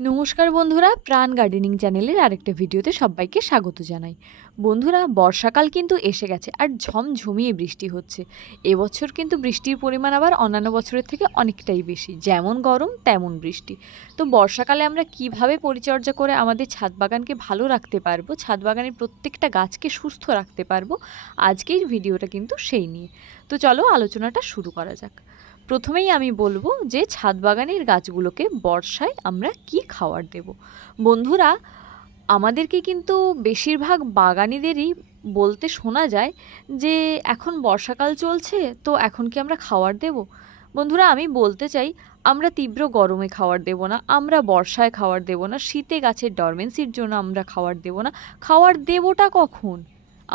নমস্কার বন্ধুরা, প্রাণ গার্ডেনিং চ্যানেলের আরেকটা ভিডিওতে সবাইকে স্বাগত জানাই। বন্ধুরা, বর্ষাকাল কিন্তু এসে গেছে আর ঝমঝমিয়ে বৃষ্টি হচ্ছে। এবছর কিন্তু বৃষ্টির পরিমাণ আবার অন্যান্য বছরের থেকে অনেকটাই বেশি, যেমন গরম তেমন বৃষ্টি। তো বর্ষাকালে আমরা কিভাবে পরিচর্যা করে আমাদের ছাদ বাগানকে ভালো রাখতে পারবো, ছাদ বাগানের প্রত্যেকটা গাছকে সুস্থ রাখতে পারবো, আজকের ভিডিওটা কিন্তু সেই নিয়ে। তো চলো আলোচনাটা শুরু করা যাক। প্রথমেই আমি বলবো যে ছাদ বাগানের গাছগুলোকে বর্ষায় আমরা কি খাবার দেব। বন্ধুরা, আমাদেরকে কিন্তু বেশিরভাগ বাগানিদেরই বলতে শোনা যায় যে এখন বর্ষাকাল চলছে, তো এখন কি আমরা খাবার দেব। বন্ধুরা, আমি বলতে চাই, আমরা তীব্র গরমে খাবার দেব না, আমরা বর্ষায় খাবার দেব না, শীতে গাছের ডরমেন্সির জন্য আমরা খাবার দেব না। খাবার দেবটা কখন?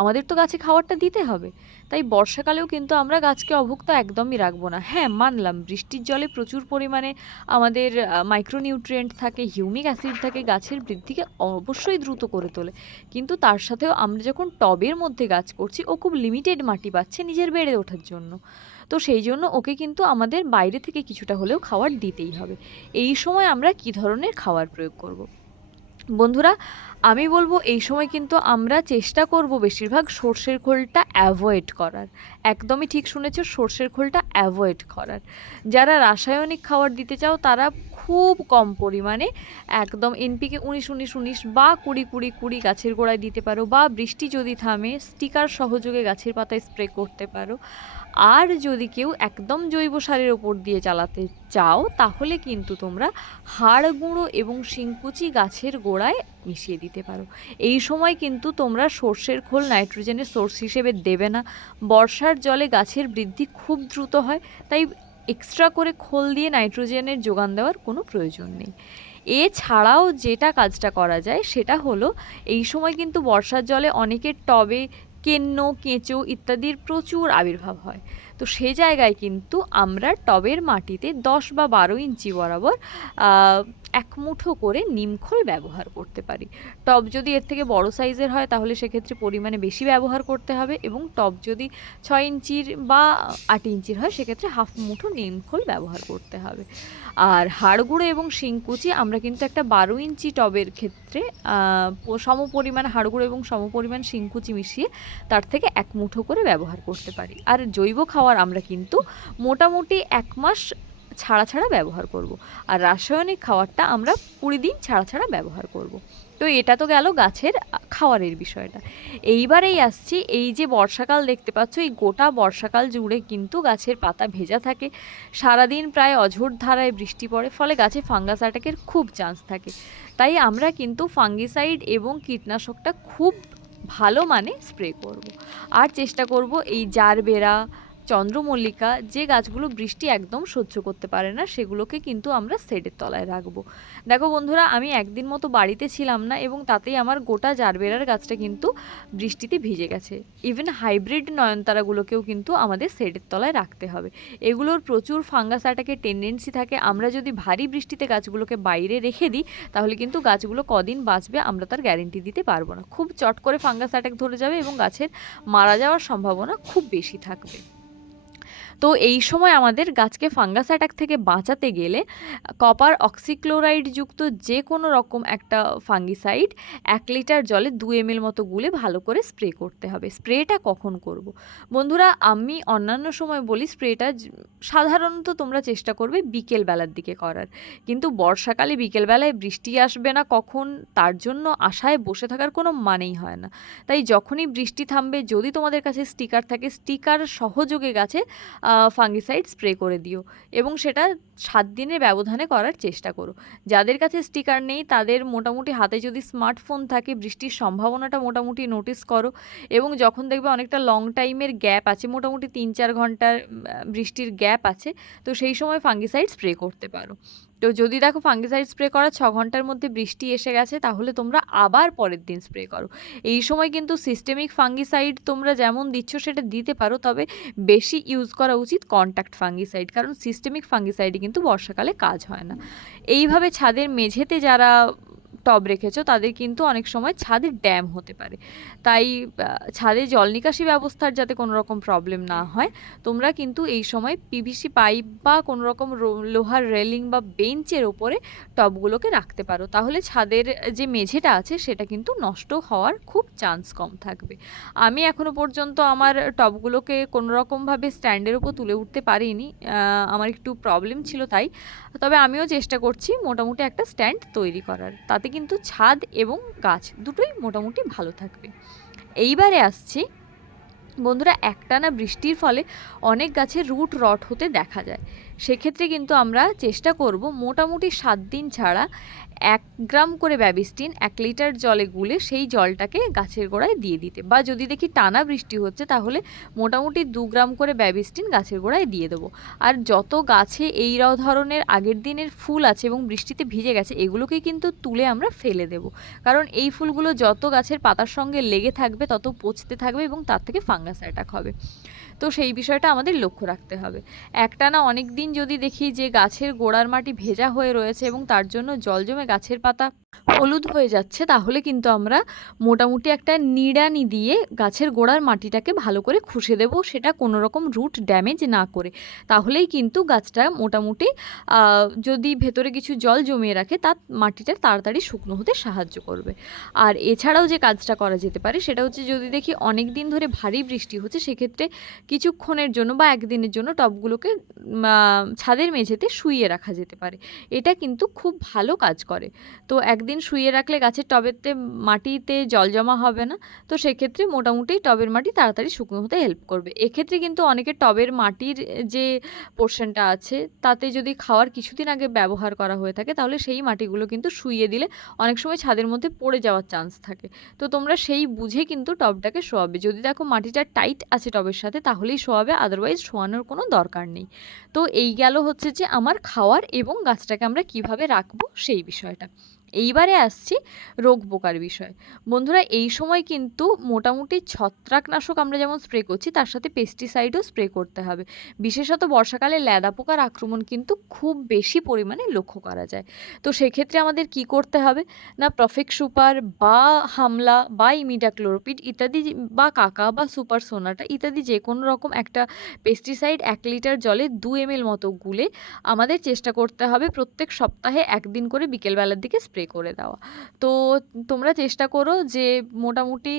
আমাদের তো গাছে খাবারটা দিতে হবে। তাই বর্ষাকালেও কিন্তু আমরা গাছকে অভুক্ত একদমই রাখবো না। হ্যাঁ, মানলাম বৃষ্টির জলে প্রচুর পরিমাণে আমাদের মাইক্রোনিউট্রিয়েন্ট থাকে, হিউমিক অ্যাসিড থাকে, গাছের বৃদ্ধিকে অবশ্যই দ্রুত করে তোলে। কিন্তু তার সাথেও আমরা যখন টবের মধ্যে গাছ করছি, ও খুব লিমিটেড মাটি পাচ্ছে নিজের বেড়ে ওঠার জন্য। তো সেই জন্য ওকে কিন্তু আমাদের বাইরে থেকে কিছুটা হলেও খাবার দিতেই হবে। এই সময় আমরা কী ধরনের খাবার প্রয়োগ করব। বন্ধুরা, আমি বলবো এই সময় কিন্তু আমরা চেষ্টা করব বেশিরভাগ সর্ষের খোলটা অ্যাভয়েড করার। একদমই ঠিক শুনেছ, সর্ষের খোলটা অ্যাভয়েড করার। যারা রাসায়নিক খাবার দিতে চাও তারা খুব কম পরিমাণে একদম এনপিকে 19-19-19 বা 20-20-20 গাছের গোড়ায় দিতে পারো, বা বৃষ্টি যদি থামে স্টিকার সহযোগে গাছের পাতায় স্প্রে করতে পারো। আর যদি কেউ একদম জৈব সারের ওপর দিয়ে চালাতে চাও তাহলে কিন্তু তোমরা হাড় গুঁড়ো এবং শিংকুচি গাছের গোড়ায় মিশিয়ে দিতে পারো। এই সময় কিন্তু তোমরা সর্ষের খোল নাইট্রোজেনের সোর্স হিসেবে দেবে না। বর্ষার জলে গাছের বৃদ্ধি খুব দ্রুত হয়, তাই এক্সট্রা করে খোল দিয়ে নাইট্রোজেনের যোগান দেওয়ার কোনো প্রয়োজন নেই। এছাড়াও যেটা কাজটা করা যায় সেটা হলো, এই সময় কিন্তু বর্ষার জলে অনেকের টবে কেন্ন, কেঁচো ইত্যাদির প্রচুর আবির্ভাব হয়। তো সে জায়গায় কিন্তু আমরা টবের মাটিতে 10 বা 12 ইঞ্চি বরাবর এক মুঠো করে নিমখোল ব্যবহার করতে পারি। টব যদি এর থেকে বড় সাইজের হয় তাহলে সেক্ষেত্রে পরিমাণে বেশি ব্যবহার করতে হবে, এবং টব যদি 6 ইঞ্চির বা 8 ইঞ্চির হয় সেক্ষেত্রে হাফ মুঠো নিমখোল ব্যবহার করতে হবে। আর হাড়গুঁড়ো এবং শিংকুচি আমরা কিন্তু একটা 12 ইঞ্চি টবের ক্ষেত্রে সমপরিমাণ হাড়গুঁড়ো এবং সমপরিমাণ শিংকুচি মিশিয়ে তার থেকে এক মুঠো করে ব্যবহার করতে পারি। আর জৈব খাবার আমরা কিন্তু মোটামুটি 1 মাস ছাড়া ছাড়া ব্যবহার করব। আর রাসায়নিক খাবারটা আমরা 20 দিন ছাড়া ছাড়া ব্যবহার করব। তো এটা তো গেল গাছের খাওয়ারের বিষয়টা। এইবারেই আসছি, এই যে বর্ষাকাল দেখতে পাচ্ছ, এই গোটা বর্ষাকাল জুড়ে কিন্তু গাছের পাতা ভেজা থাকে, সারাদিন প্রায় অঝোর ধারায় বৃষ্টি পড়ে, ফলে গাছে ফাঙ্গাস অ্যাটাকের খুব চান্স থাকে। তাই আমরা কিন্তু ফাঙ্গিসাইড এবং কীটনাশকটা খুব ভালো মানে স্প্রে করব। আর চেষ্টা করব এই জারবেরা, চন্দ্রমল্লিকা, যে গাছগুলো বৃষ্টি একদম সহ্য করতে পারে না সেগুলোকে কিন্তু আমরা শেডের তলায় রাখবো। দেখো বন্ধুরা, আমি একদিন মতো বাড়িতে ছিলাম না এবং তাতেই আমার গোটা জারবেরার গাছটা কিন্তু বৃষ্টিতে ভিজে গেছে। ইভেন হাইব্রিড নয়নতারাগুলোকেও কিন্তু আমাদের শেডের তলায় রাখতে হবে। এগুলোর প্রচুর ফাঙ্গাস অ্যাটাকের টেন্ডেন্সি থাকে। আমরা যদি ভারী বৃষ্টিতে গাছগুলোকে বাইরে রেখে দিই তাহলে কিন্তু গাছগুলো কদিন বাঁচবে আমরা তার গ্যারেন্টি দিতে পারবো না। খুব চট করে ফাঙ্গাস অ্যাটাক ধরে যাবে এবং গাছের মারা যাওয়ার সম্ভাবনা খুব বেশি থাকবে। তো এই সময় আমাদের গাছকে ফাঙ্গাস অ্যাটাক থেকে বাঁচাতে গেলে কপার অক্সিক্লোরাইড যুক্ত যে কোনো রকম একটা ফাঙ্গিসাইড 1 লিটার জলে 2 ml মতো গুলে ভালো করে স্প্রে করতে হবে। স্প্রেটা কখন করব? বন্ধুরা, আমি অন্যান্য সময় বলি স্প্রেটা সাধারণত তোমরা চেষ্টা করবে বিকেলবেলার দিকে করার, কিন্তু বর্ষাকালে বিকেলবেলায় বৃষ্টি আসবে না কখন তার জন্য আশায় বসে থাকার কোনো মানেই হয় না। তাই যখনই বৃষ্টি থামবে, যদি তোমাদের কাছে স্টিকার থাকে, স্টিকার সহযোগে গাছে ফাঙ্গিসাইড স্প্রে করে দিও, এবং সেটা 7 দিনের ব্যবধানে করার চেষ্টা করো। যাদের কাছে স্টিকার নেই তাদের মোটামুটি হাতে যদি স্মার্টফোন থাকে, বৃষ্টির সম্ভাবনাটা মোটামুটি নোটিস করো, এবং যখন দেখবে অনেকটা লং টাইমের গ্যাপ আছে, মোটামুটি 3-4 ঘন্টার বৃষ্টির গ্যাপ আছে, তো সেই সময় ফাঙ্গিসাইড স্প্রে করতে পারো। তো যদি দেখো ফাঙ্গিসাইড স্প্রে করার 6 ঘন্টার মধ্যে বৃষ্টি এসে গেছে তাহলে তোমরা আবার পরের দিন স্প্রে করো। এই সময় কিন্তু সিস্টেমিক ফাঙ্গিসাইড তোমরা যেমন দিচ্ছ সেটা দিতে পারো, তবে বেশি ইউজ করা উচিত কন্ট্যাক্ট ফাঙ্গিসাইড, কারণ সিস্টেমিক ফাঙ্গিসাইডে কিন্তু বর্ষাকালে কাজ হয় না। এইভাবে ছাদের মেঝেতে যারা টব রেখেছো তাদের কিন্তু অনেক সময় ছাদে ড্যাম হতে পারে। তাই ছাদে জল নিকাশি ব্যবস্থার যাতে কোনো রকম প্রবলেম না হয়, তোমরা কিন্তু এই সময় পিভিসি পাইপ বা কোনো রকম লোহার রেলিং বা বেঞ্চের ওপরে টবগুলোকে রাখতে পারো। তাহলে ছাদের যে মেঝেটা আছে সেটা কিন্তু নষ্ট হওয়ার খুব চান্স কম থাকবে। আমি এখনো পর্যন্ত আমার টবগুলোকে কোনো রকমভাবে স্ট্যান্ডের উপর তুলে উঠতে পারিনি, আমার একটু প্রবলেম ছিল তাই। তবে আমিও চেষ্টা করছি মোটামুটি একটা স্ট্যান্ড তৈরি করার, তাতে কিন্তু ছাদ এবং গাছ দুটোই মোটামুটি ভালো থাকবে। এইবারে আসছি বন্ধুরা, একটানা বৃষ্টির ফলে অনেক গাছের রুট রট হতে দেখা যায়। সেক্ষেত্রে কিন্তু আমরা চেষ্টা করব মোটামুটি 7 দিন ছাড়া 1 গ্রাম করে ব্যাবিস্টিন 1 লিটার জলে গুলে সেই জলটাকে গাছের গোড়ায় দিয়ে দিতে, বা যদি দেখি টানা বৃষ্টি হচ্ছে তাহলে মোটামুটি 2 গ্রাম করে ব্যাবিস্টিন গাছের গোড়ায় দিয়ে দেবো। আর যত গাছে এই ধরনের আগের দিনের ফুল আছে এবং বৃষ্টিতে ভিজে গেছে এগুলোকে কিন্তু তুলে আমরা ফেলে দেব, কারণ এই ফুলগুলো যত গাছের পাতার সঙ্গে লেগে থাকবে তত পচতে থাকবে এবং তার থেকে ফাঙ্গাস অ্যাটাক হবে। তো সেই বিষয়টা আমাদের লক্ষ্য রাখতে হবে। একটানা অনেক দিন যদি দেখি যে গাছের গোড়ার মাটি ভেজা হয়ে রয়েছে এবং তার জন্য জল জমে গাছের পাতা হলুদ হয়ে যাচ্ছে, তাহলে কিন্তু আমরা মোটামুটি একটা নিড়ানি দিয়ে গাছের গোড়ার মাটিটাকে ভালো করে খুশে দেব, সেটা কোনো রকম রুট ড্যামেজ না করে। তাহলেই কিন্তু গাছটা মোটামুটি যদি ভেতরে কিছু জল জমিয়ে রাখে তার মাটিটা তাড়াতাড়ি শুকনো হতে সাহায্য করবে। আর এছাড়াও যে কাজটা করা যেতে পারে সেটা হচ্ছে, যদি দেখি অনেক দিন ধরে ভারী বৃষ্টি হচ্ছে সেক্ষেত্রে কিছুক্ষণের জন্য বা একদিনের জন্য টবগুলোকে ছাদের মেঝেতে শুইয়ে রাখা যেতে পারে। এটা কিন্তু খুব ভালো কাজ করে। তো একদিন শুইয়ে রাখলে গাছের টবেতে মাটিতে জল জমা হবে না, তো সেক্ষেত্রে মোটামুটি টবের মাটি তাড়াতাড়ি শুকনো হতে হেল্প করবে। এক্ষেত্রে কিন্তু অনেকের টবের মাটির যে পোর্শনটা আছে তাতে যদি খাওয়ার কিছুদিন আগে ব্যবহার করা হয়ে থাকে তাহলে সেই মাটিগুলো কিন্তু শুইয়ে দিলে অনেক সময় ছাদের মধ্যে পড়ে যাওয়ার চান্স থাকে। তো তোমরা সেই বুঝে কিন্তু টবটাকে শোয়াবে। যদি দেখো মাটিটা টাইট আছে টবের সাথে তাহলেই শোয়াবে, আদারওয়াইজ শোয়ানোর কোনো দরকার নেই। তো এই গেল হচ্ছে যে আমার খাওয়ার এবং গাছটাকে আমরা কিভাবে রাখবো সেই বিষয়টা। এইবারে আসছি রোগ পোকার বিষয়। বন্ধুরা, এই সময় কিন্তু মোটামুটি ছত্রাকনাশক আমরা যেমন স্প্রে করছি তার সাথে পেস্টিসাইডও স্প্রে করতে হবে। বিশেষত বর্ষাকালে ল্যাদা পোকার আক্রমণ কিন্তু খুব বেশি পরিমাণে লক্ষ্য করা যায়। তো সেক্ষেত্রে আমাদের কি করতে হবে না, প্রফেক্ট সুপার বা হামলা বা ইমিডাক্লোরোপিড ইত্যাদি বা কাকা বা সুপার সোনাটা ইত্যাদি যে কোনো রকম একটা পেস্টিসাইড 1 লিটার জলে 2 ml মতো গুলে আমাদের চেষ্টা করতে হবে প্রত্যেক সপ্তাহে 1 দিন করে বিকেলবেলার দিকে স্প্রে করে দেওয়া। তো তোমরা চেষ্টা করো যে মোটামুটি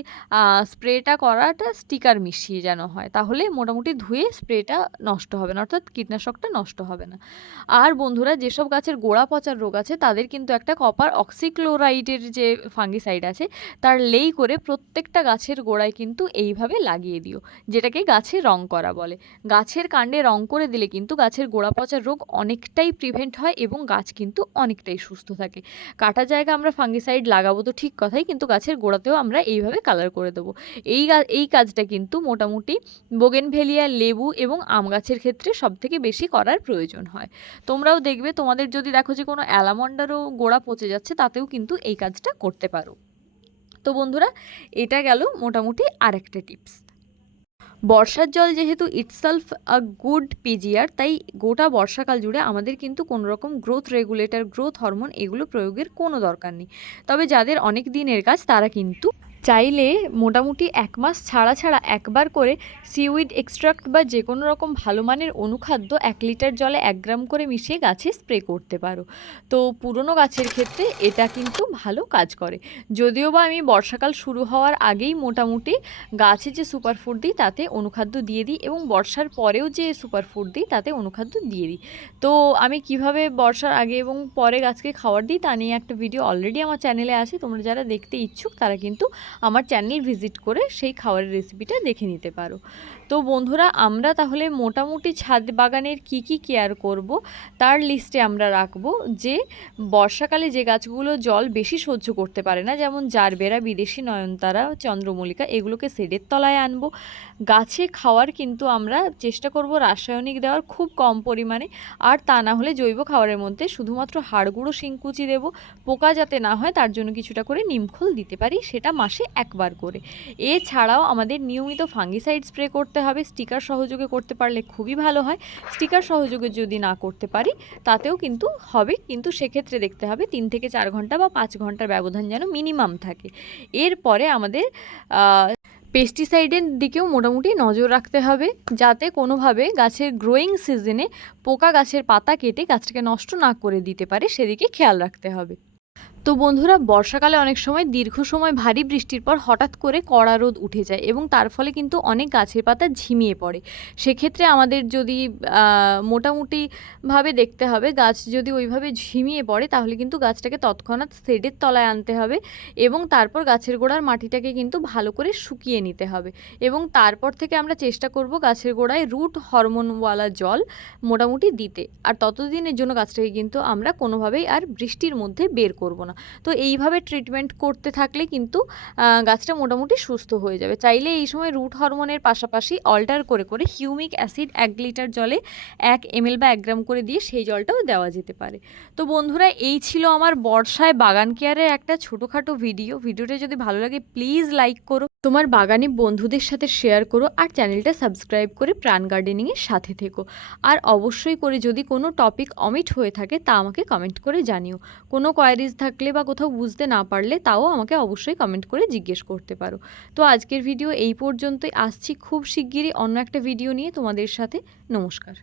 স্প্রেটা করাটা স্টিকার মিশিয়ে যেন হয়, তাহলে মোটামুটি ধুয়ে স্প্রেটা নষ্ট হবে না, অর্থাৎ কীটনাশকটা নষ্ট হবে না। আর বন্ধুরা, যেসব গাছের গোড়া পচার রোগ আছে তাদের কিন্তু একটা কপার অক্সিক্লোরাইডের যে ফাঙ্গিসাইড আছে তার লেই করে প্রত্যেকটা গাছের গোড়ায় কিন্তু এইভাবে লাগিয়ে দিও, যেটাকে গাছে রং করা বলে। গাছের কাণ্ডে রং করে দিলে কিন্তু গাছের গোড়া পচার রোগ অনেকটাই প্রিভেন্ট হয় এবং গাছ কিন্তু অনেকটাই সুস্থ থাকে। কাটা জায়গা আমরা ফাঙ্গিসাইড লাগাবো তো ঠিক কথাই, কিন্তু গাছের গোড়াতেও আমরা এইভাবে কালার করে দেবো। এই কাজটা কিন্তু মোটামুটি বোগেনভেলিয়া, লেবু এবং আম গাছের ক্ষেত্রে সবথেকে বেশি করার প্রয়োজন হয়। তোমরাও দেখবে তোমাদের যদি দেখো যে কোনো অ্যালামন্ডারও গোড়া পচে যাচ্ছে তাতেও কিন্তু এই কাজটা করতে পারো। তো বন্ধুরা, এটা গেল মোটামুটি আরেকটা টিপস। বর্ষার জল যেহেতু ইটসেলফ আ গুড পিজিআর, তাই গোটা বর্ষাকাল জুড়ে আমাদের কিন্তু কোনো রকম গ্রোথ রেগুলেটর, গ্রোথ হরমোন এগুলো প্রয়োগের কোনো দরকার নেই। তবে যাদের অনেক দিনের কাজ তারা কিন্তু চাইলে মোটামুটি 1 মাস ছাড়া ছাড়া একবার করে সিউইড এক্সট্রাক্ট বা যে কোনো রকম ভালো মানের অনুখাদ্য 1 লিটার জলে 1 গ্রাম করে মিশিয়ে গাছে স্প্রে করতে পারো। তো পুরনো গাছের ক্ষেত্রে এটা কিন্তু ভালো কাজ করে। যদিও বা আমি বর্ষাকাল শুরু হওয়ার আগেই মোটামুটি গাছে যে সুপারফুড দিই তাতে অনুখাদ্য দিয়ে দিই এবং বর্ষার পরেও যে সুপারফুড দিই তাতে অনুখাদ্য দিয়ে দিই। তো আমি কিভাবে বর্ষার আগে এবং পরে গাছকে খাবার দিই তা নিয়ে একটা ভিডিও অলরেডি আমার চ্যানেলে আছে, তোমরা যারা দেখতে ইচ্ছুক তারা কিন্তু আমার চ্যানেল ভিজিট করে সেই খাবারের রেসিপিটা দেখে নিতে পারো। তো বন্ধুরা, আমরা তাহলে মোটামুটি ছাদ বাগানের কি কেয়ার করব তার লিস্টে আমরা রাখবো যে বর্ষাকালে যে গাছগুলো জল বেশি সহ্য করতে পারে না, যেমন জারবেরা, বিদেশি নয়নতারা, চন্দ্রমল্লিকা, এগুলোকে শেডের তলায় আনবো। গাছে খাওয়ার কিন্তু আমরা চেষ্টা করব রাসায়নিক দেওয়ার খুব কম পরিমাণে, আর তা না হলে জৈব খাবারের মধ্যে শুধুমাত্র হাড় গুঁড়ো শিংকুচি দেবো। পোকা যাতে না হয় তার জন্য কিছুটা করে নিমখোল দিতে পারি, সেটা মাসে মাসে একবার করে। এছাড়াও আমাদের নিয়মিত ফাঙ্গিসাইড স্প্রে করতে হবে, স্টিকার সহযোগে করতে পারলে খুবই ভালো হয়। স্টিকার সহযোগে যদি না করতে পারি তাতেও কিন্তু হবে, কিন্তু সেক্ষেত্রে দেখতে হবে 3 থেকে 4 ঘন্টা বা 5 ঘন্টার ব্যবধান যেন মিনিমাম থাকে। এরপরে আমাদের পেস্টিসাইডের দিকেও মোটামুটি নজর রাখতে হবে, যাতে কোনোভাবে গাছের গ্রোয়িং সিজনে পোকা গাছের পাতা কেটে গাছটাকে নষ্ট না করে দিতে পারে, সেদিকে খেয়াল রাখতে হবে। তো বন্ধুরা, বর্ষাকালে অনেক সময় দীর্ঘ সময় ভারী বৃষ্টির পর হঠাৎ করে কড়া রোদ উঠে যায় এবং তার ফলে কিন্তু অনেক গাছের পাতা ঝিমিয়ে পড়ে। সেক্ষেত্রে আমাদের যদি মোটামুটিভাবে দেখতে হবে, গাছ যদি ওইভাবে ঝিমিয়ে পড়ে তাহলে কিন্তু গাছটাকে তৎক্ষণাৎ শেডের তলায় আনতে হবে এবং তারপর গাছের গোড়ার মাটিটাকে কিন্তু ভালো করে শুকিয়ে নিতে হবে এবং তারপর থেকে আমরা চেষ্টা করব গাছের গোড়ায় রুট হরমোনওয়ালা জল মোটামুটি দিতে। আর ততদিনের জন্য গাছটাকে কিন্তু আমরা কোনোভাবেই আর বৃষ্টির মধ্যে বের করব না। তো এইভাবে ট্রিটমেন্ট করতে থাকলে কিন্তু গাছটা মোটামুটি সুস্থ হয়ে যাবে। চাইলে এই সময় রুট হরমোনের পাশাপাশি অল্টার করে করে হিউমিক অ্যাসিড 1 লিটার জলে 1 ml বা 1 গ্রাম করে দিয়ে সেই জলটাও দেওয়া যেতে পারে। তো বন্ধুরা, এই ছিল আমার বর্ষায় বাগান কেয়ারের একটা ছোটোখাটো ভিডিওটা যদি ভালো লাগে প্লিজ লাইক করো, তোমার বাগানে বন্ধুদের সাথে শেয়ার করো আর চ্যানেলটা সাবস্ক্রাইব করে প্রাণ গার্ডেনিংয়ের সাথে থেকো। আর অবশ্যই করে যদি কোনো টপিক অমিট হয়ে থাকে তা আমাকে কমেন্ট করে জানিও। কোনো কোয়ারিজ থাকলে বা কোথাও বুঝতে না পারলে তাও আমাকে অবশ্যই কমেন্ট করে জিজ্ঞেস করতে পারো। তো আজকের ভিডিও এই পর্যন্তই, আসছি খুব শিগগিরই অন্য একটা ভিডিও নিয়ে তোমাদের সাথে। নমস্কার।